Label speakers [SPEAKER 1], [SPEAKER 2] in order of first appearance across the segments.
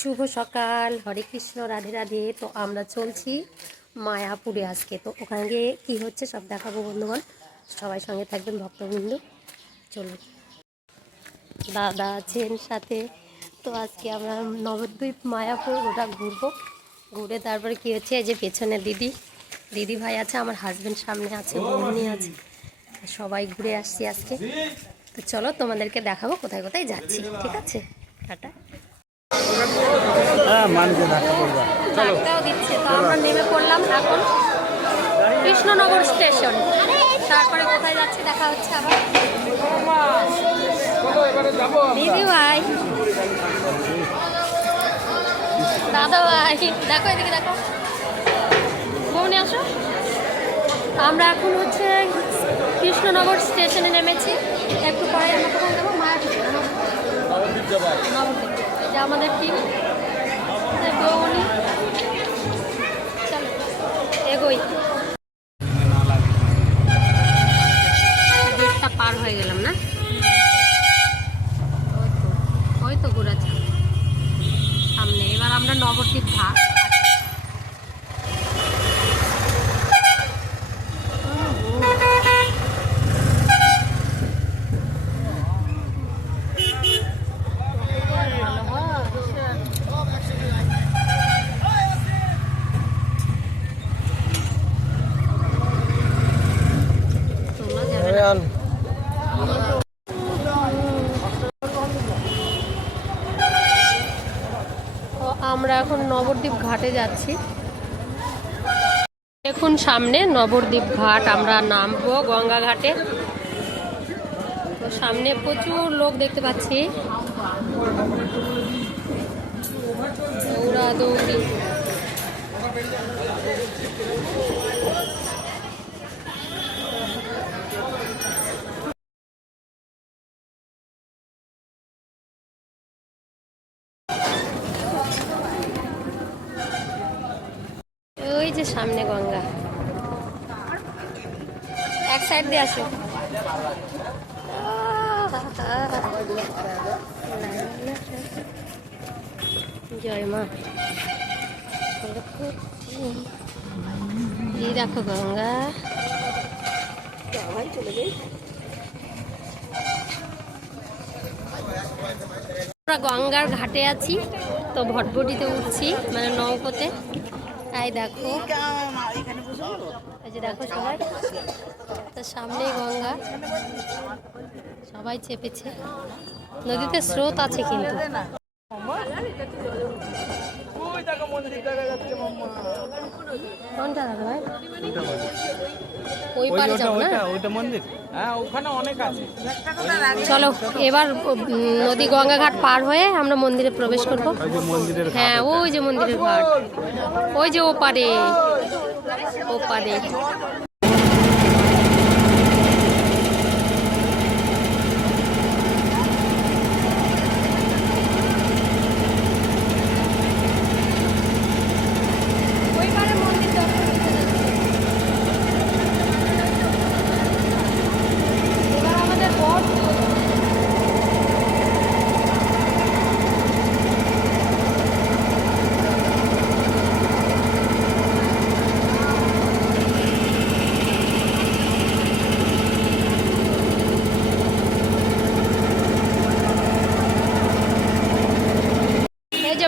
[SPEAKER 1] শুভ সকাল হরে কৃষ্ণ রাধে রাধে তো আমরা চলছি মায়াপুরে আজকে তো ওখান গিয়ে কী হচ্ছে সব দেখাবো বন্ধুগণ সবাই সঙ্গে থাকবেন ভক্তবৃন্দ চলুন দাদা আছেন সাথে তো আজকে আমরা নবদ্বীপ মায়াপুর ওটা ঘুরবো ঘুরে তারপরে কী হচ্ছে এই যে পেছনে দিদি দিদি ভাই আছে আমার হাজব্যান্ড সামনে আছে বোনি আছে সবাই ঘুরে আসছি আজকে তো চলো তোমাদেরকে দেখাবো কোথায় কোথায় যাচ্ছি ঠিক আছে টাটা
[SPEAKER 2] হ্যাঁ মানুষে ধাক্কা
[SPEAKER 1] দিচ্ছে তো আমরা নেমে পড়লাম এখন কৃষ্ণনগর স্টেশন তারপরে কোথায় যাচ্ছে দেখা হচ্ছে আবার দিদি ভাই দাদা ভাই দেখো এদিকে দেখো বৌনি আসো আমরা এখন হচ্ছে কৃষ্ণনগর স্টেশনে নেমেছি একটু পরে আমরা কোথায় যাবো মায়াপুর নবদ্বীপ এটা আমাদের টিম আমরা এখন নবদ্বীপ ঘাটে যাচ্ছি এখন সামনে নবদ্বীপ ঘাট আমরা নামবো গঙ্গা ঘাটে তো সামনে প্রচুর লোক দেখতে পাচ্ছি দৌড়াদৌড়ি যে সামনে গঙ্গা এক সাইড দিয়ে আসো জয় মা এই দেখো গঙ্গা আমরা গঙ্গার ঘাটে আছি তো ভটভটিতে উঠছি মানে নৌকোতে এই দেখো এই যে দেখো সবাই তার সামনেই গঙ্গা সবাই চেপেছে নদীতে স্রোত আছে কিন্তু হ্যাঁ, চলো এবার নদী গঙ্গাঘাট পার হয়ে আমরা মন্দিরে প্রবেশ করবো হ্যাঁ ওই যে মন্দিরের ঘাট ওই যে ও পারে ও পারে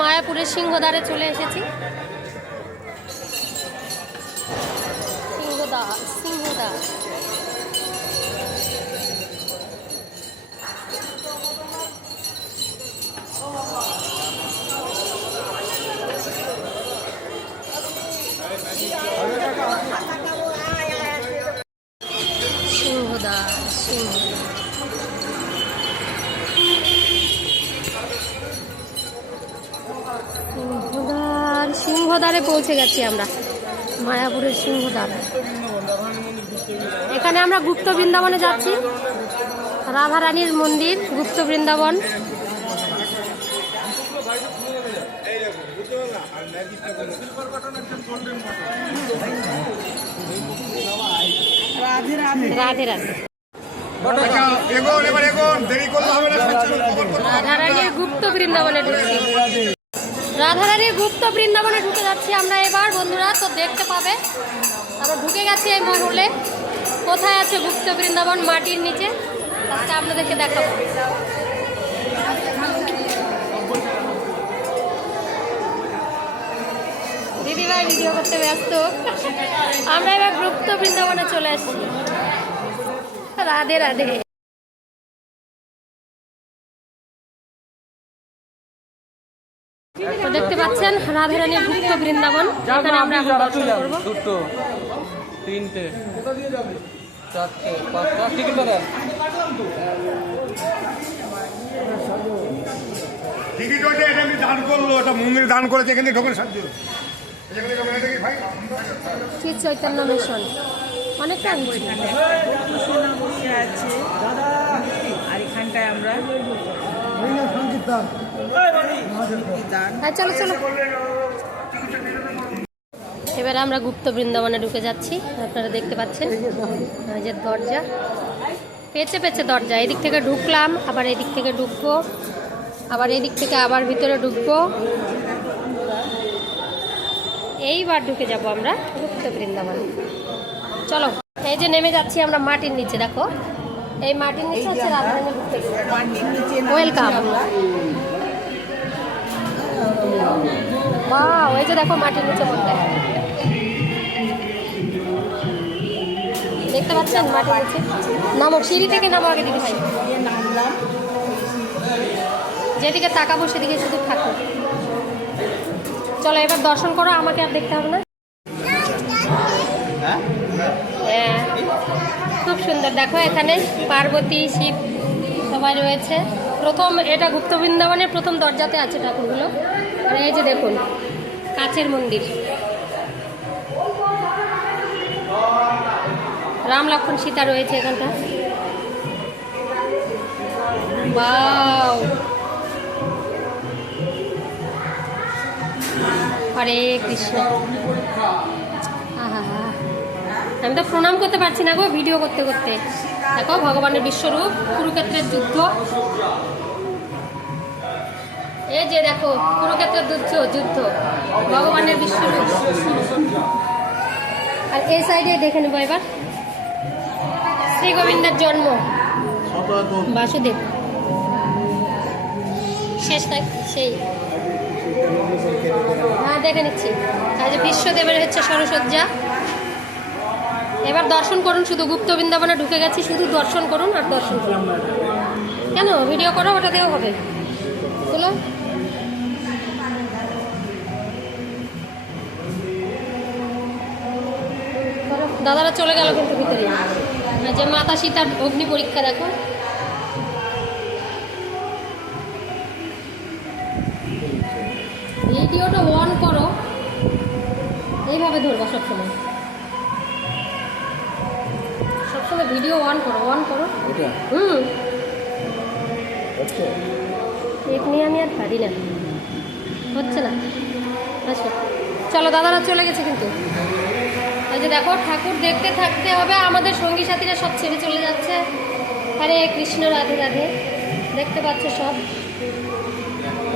[SPEAKER 1] মায়াপুরের সিংহদ্বারে চলে এসেছি সিংহদ্বার সিংহদ্বার এখানে পৌঁছে গেছি আমরা মায়াপুরের সিংহদ্বারা এখানে আমরা গুপ্ত বৃন্দাবনে যাচ্ছি রাধা রানীর মন্দির গুপ্ত বৃন্দাবন রাধে রাধে রাধারানীর গুপ্ত বৃন্দাবনে ঢুকছি রাধারানীর গুপ্ত বৃন্দাবনে ঢুকে যাচ্ছি আমরা এবার বন্ধুরা তো দেখতে পাবে আমরা ঢুকে গেছি এই মহলে কোথায় আছে গুপ্ত বৃন্দাবন মাটির নিচে আজকে আপনাদেরকে দেখাবো দিদিভাই ভিডিও করতে ব্যস্ত আমরা এবার গুপ্ত বৃন্দাবনে চলে আসছি রাধে রাধে দেখতে পাচ্ছেন রাধে রানীর গুপ্ত বৃন্দাবন এখানে আমরা
[SPEAKER 2] দুটো তিনটে চারটে পাঁচটা টিকিট দাদা
[SPEAKER 3] টিকিট ওটা এটা আমি দান করলো ওটা মন্দিরে দান করেছে এখানে ঢোকেন সাহায্য
[SPEAKER 1] শ্রী চৈতন্য মিশন অনেকটা আছে
[SPEAKER 4] আর এখানটায় আমরা
[SPEAKER 1] এবার হ্যাঁ, এবারে আমরা গুপ্ত বৃন্দাবনে ঢুকে যাচ্ছি আপনারা দেখতে পাচ্ছেন যে দরজা পেঁচে পেঁচে দরজা এদিক থেকে ঢুকলাম আবার এদিক থেকে ঢুকবো আবার এদিক থেকে আবার ভিতরে ঢুকবো এইবার ঢুকে যাব আমরা গুপ্ত বৃন্দাবনে চলো এই যে নেমে যাচ্ছি আমরা মাটির নিচে দেখো এই মাটির নিচে হচ্ছে রাধারঙের গুপ্ত ওয়েলকাম মা ওই যে দেখো মাটির নিচে মন্দির দেখতে পাচ্ছেন মাটির নিচে নামো সিঁড়ি থেকে নামো আগে দিদি ভাই যেদিকে তাকাবো সেদিকে শুধু থাকো চলো এবার দর্শন করো আমাকে আর দেখতে হবে না হ্যাঁ? হ্যাঁ খুব সুন্দর দেখো এখানে পার্বতী শিব সবাই রয়েছে প্রথম এটা গুপ্ত বৃন্দাবনের প্রথম দরজাতে আছে ঠাকুরগুলো আর মানে এই যে দেখুন কাছের মন্দির রাম লক্ষণ সীতা রয়েছে এখানটা বাউ হরে কৃষ্ণ আমি তো প্রণাম করতে পারছি না গো ভিডিও করতে করতে দেখো ভগবানের বিশ্বরূপ কুরুক্ষেত্রের যুদ্ধ এই যে দেখো কুরুক্ষেত্র যুদ্ধ যুদ্ধ ভগবানের বিশ্বরূপ আর এই সাইডে দেখে নেবো এবার শ্রী গোবিন্দের জন্ম বাসুদেব শেষ সেই হ্যাঁ দেখে নিচ্ছি আজ বিশ্বদেবের হচ্ছে সরসজ্জা এবার দর্শন করুন শুধু গুপ্ত বৃন্দাবনে ঢুকে গেছি শুধু দর্শন করুন আর দর্শন করুন কেন ভিডিও করো ওটাতেও হবে দাদারা চলে গেল কিন্তু ভিতরে যে মাতা সীতার অগ্নি পরীক্ষা দেখো ভিডিওটা অন করো এইভাবে ধরবা সবসময় সবসময় ভিডিও অন করো অন করো হুম আচ্ছা। এক নিয়ে আমি আর পারি না হচ্ছে না আচ্ছা চলো দাদারা চলে গেছে কিন্তু যে দেখো ঠাকুর দেখতে থাকতে হবে আমাদের সঙ্গী সাথীরা সব ছেড়ে চলে যাচ্ছে হরে কৃষ্ণ রাধে রাধে দেখতে পাচ্ছ সব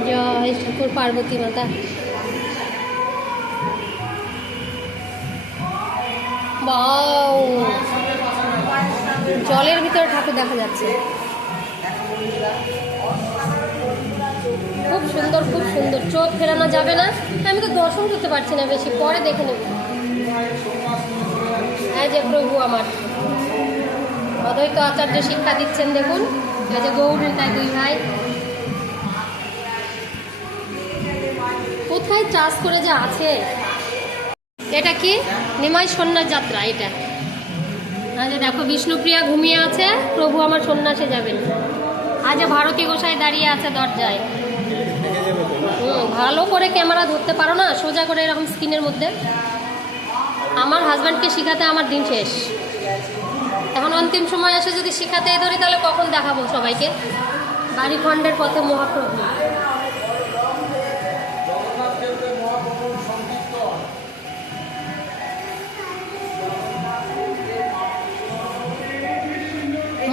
[SPEAKER 1] জয় ঠাকুর পার্বতী মাতা জলের ভিতরে ঠাকুর দেখা যাচ্ছে খুব সুন্দর খুব সুন্দর চোখ ফেরানো যাবে না আমি তো দর্শন করতে পারছি না বেশি পরে দেখে নেবো যে প্রভু আমার অদ্বৈত আচার্য শিক্ষা দিচ্ছেন দেখুন এই যে গৌরী তাই দুই ভাই কোথায় চাষ করে যে আছে এটা কি নিমাই সন্ন্যাস যাত্রা এটা আজ দেখো বিষ্ণুপ্রিয়া ঘুমিয়ে আছে প্রভু আমার সন্ন্যাসে যাবেন আজ ভারতী গোসাই দাঁড়িয়ে আছে দরজায় ভালো করে ক্যামেরা ধরতে পারো না সোজা করে এরকম স্ক্রিনের মধ্যে আমার হাজব্যান্ডকে শেখাতে আমার দিন শেষ এখন অন্তিম সময় এসে যদি শিখাতে ধরি তাহলে কখন দেখাবো সবাইকে বাড়িখণ্ডের পথে মহাপ্রভু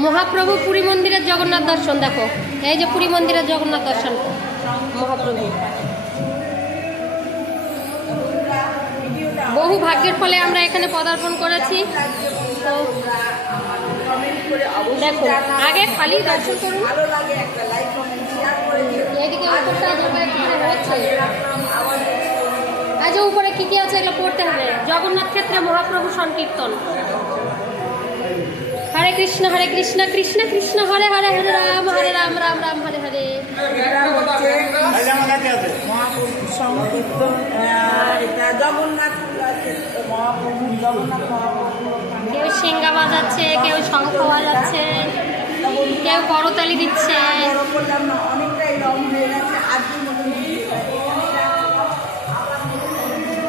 [SPEAKER 1] মহাপ্রভু পুরী মন্দিরের জগন্নাথ দর্শন দেখো এই যে পুরী মন্দিরের জগন্নাথ দর্শন মহাপ্রভু খুব ভাগ্যের ফলে আমরা এখানে পদার্পণ করেছি দেখো আগে খালি দর্শন করুন এদিকে আজ আচ্ছা, উপরে কি কি আছে এটা পড়তে হবে জগন্নাথ ক্ষেত্রে মহাপ্রভু সংকীর্তন হরে কৃষ্ণ হরে কৃষ্ণ কৃষ্ণ কৃষ্ণ হরে হরে হরে রাম হরে রাম রাম রাম হরে হরে
[SPEAKER 5] সংকীর্তন
[SPEAKER 1] কেউ সিঙ্গা বাজাচ্ছে কেউ শঙ্খ বাজাচ্ছে কেউ করতালি দিচ্ছে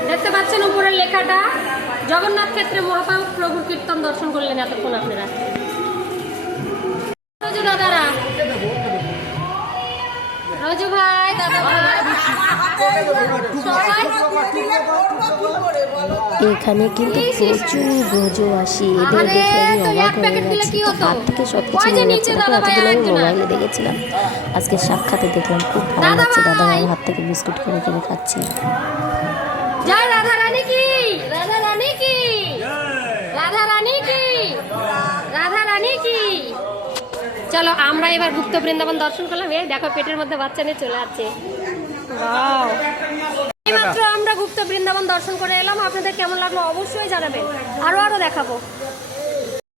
[SPEAKER 1] দেখতে পাচ্ছেন উপরের লেখাটা জগন্নাথ ক্ষেত্রে মহাপাম প্রভুর কীর্তন দর্শন করলেন এতক্ষণ আপনারা রজু দাদারা রজু ভাই দাদা এখানে কিন্তু প্রচুর গোজো আসে এদের দেখে আমি অবাক হয়ে গেছি আচ্ছা, হাত থেকে সব কিছু হচ্ছে যাচ্ছে তারপর এতদিন আমি মোবাইলে দেখেছিলাম আজকে সাক্ষাতে দেখলাম খুব ভালো লাগছে দাদা আমার হাত থেকে বিস্কুট কিনে কিনে খাচ্ছি চলো আমরা এবার গুপ্ত বৃন্দাবন দর্শন করলাম এই দেখো পেটের মধ্যে বাচ্চা নিয়ে চলে আসছে এইমাত্র আমরা গুপ্ত বৃন্দাবন দর্শন করে এলাম আপনাদের কেমন লাগলো অবশ্যই জানাবেন আরো আরও দেখাবো